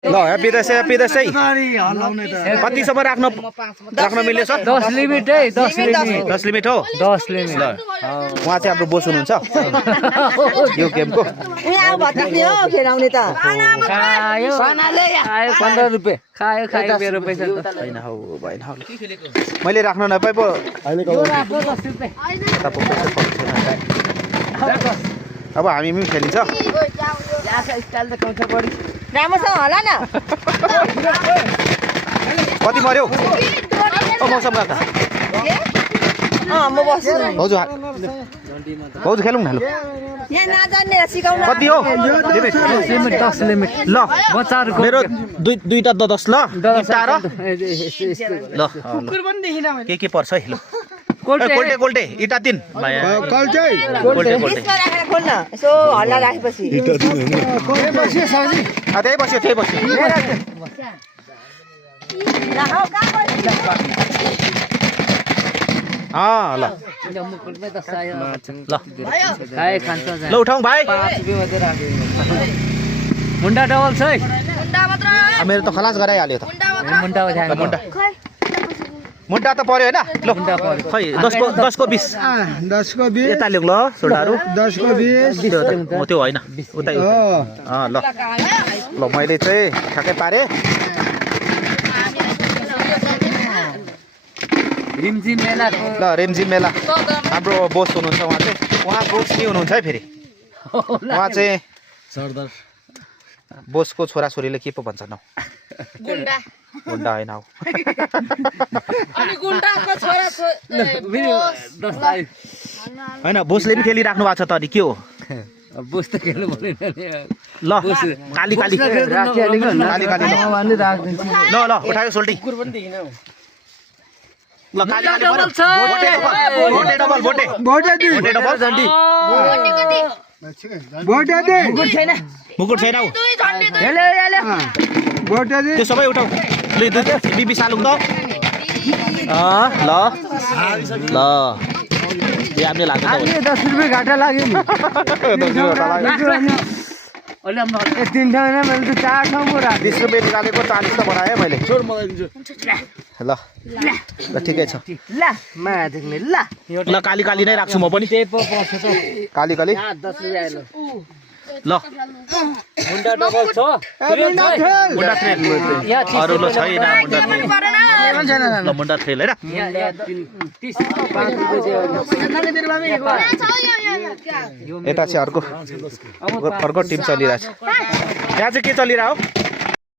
ल ह्यापी दसैँ कतिसम्म राख्न मिल्नेछ 10 लिमिट है 10 लिमिट 10 लिमिट हो 10 लिमिट ल उहाँ चाहिँ हाम्रो बोस हुनुहुन्छ यो गेमको खायो 15 रुपैयाँ खायो मेरो पैसा त हैन हौ भएन हौ मैले राख्न नपाए पो अब हामी पनि खेलिन्छ राम्रोसँग होला न कति मर्यो मौसम काका म बस्छु भाउजू खेलौँ न लु यहाँ नजान्ने सिकाउन कति हो 10 लिमिट ल बच्चाहरुको मेरो दुईटा 10 ल टार ल के पर्छ है ल कोल्टे इटा 3 कोल्टे बिचमा राखेर खोल्न यसो हल्ला राखेपछि त्यही बस्यो ल मुकुटमै त सायो ल खाए खान्छ ल उठाउँ भाइ 5 रुपैयाँ मात्रै राख्यो मुन्डा डबल छ है मेरो त खलास गराइहाल्यो त मुन्डा उठाए मुन्टा त पर्यो हैन ल खै 10 को 20 10 को 20 यता ल्याउँ ल सोडाहरु 10 को 20 त्यो होइन उतै ल मैले चाहिँ ठ्याक्कै पारे रिमझिम मेला हाम्रो बोस हुनुहुन्छ उहाँ बोस नि हुनुहुन्छ है फेरि उहाँ चाहिँ सरदार बोसको छोराछोरीले के पो भन्छन् हौ गुन्डा होइन हौ होइन बोसले पनि खेलिराख्नु भएको छ त अनि के हो बोस त खेल्नु पर्दैन ल काली ल उठायो सोल्टी ल काली डबल छ मुकुट छैन हौ त्यो सबै उठाउ बिबी सालुङ त ल हामीले लाग्छ 10 रुपैयाँ घाटा लाग्यो नि तीन ठाउँमा मैले त 4 ठाउँमा राखेँ 20 रुपैयाँ निकालेको 40 त बनाएँ मैले ल ठिकै छ ल काली नै राख्छु म पनि काली 10 रुपैयाँ ल मुन्डा डबल छ मुन्डा ट्रेन अरु ल छैन मुन्डा ट्रेन हैन यता चाहिँ अर्को टिम चलिरहेछ यहाँ चाहिँ के चलिरहेको